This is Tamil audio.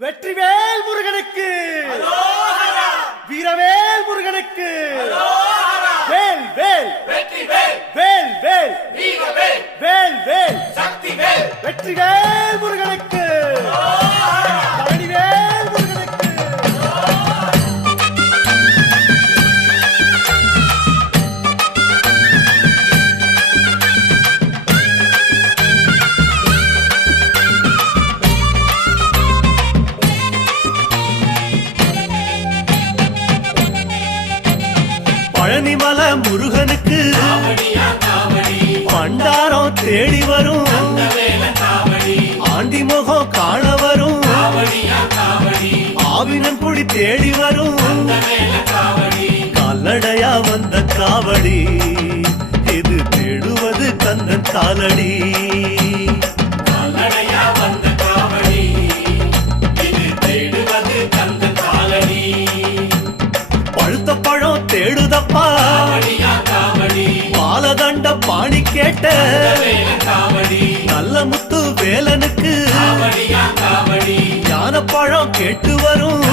வெற்றிவேல் முருகனுக்கு, வீரவேல் முருகனுக்கு, வேல் வேல் வேல் வேல் வேல் வேல் வெற்றிவேல் முருகனுக்கு, பழனிவேல் முருகனுக்கு. பழனிமல முருகனுக்கு பண்டாரம் தேடி வரும், ஆண்டி முகம் காண வரும், ஆவினன் குடி தேடி வரும், கால்நடையா வந்த காவடி இது தேடுவது கந்தன் காலடி. பழுத்த பழம் தேடுதப்பா பாலதண்ட பாணி கேட்ட நல்ல முத்து வேலனுக்கு ஞான பழம் கேட்டு வரும்.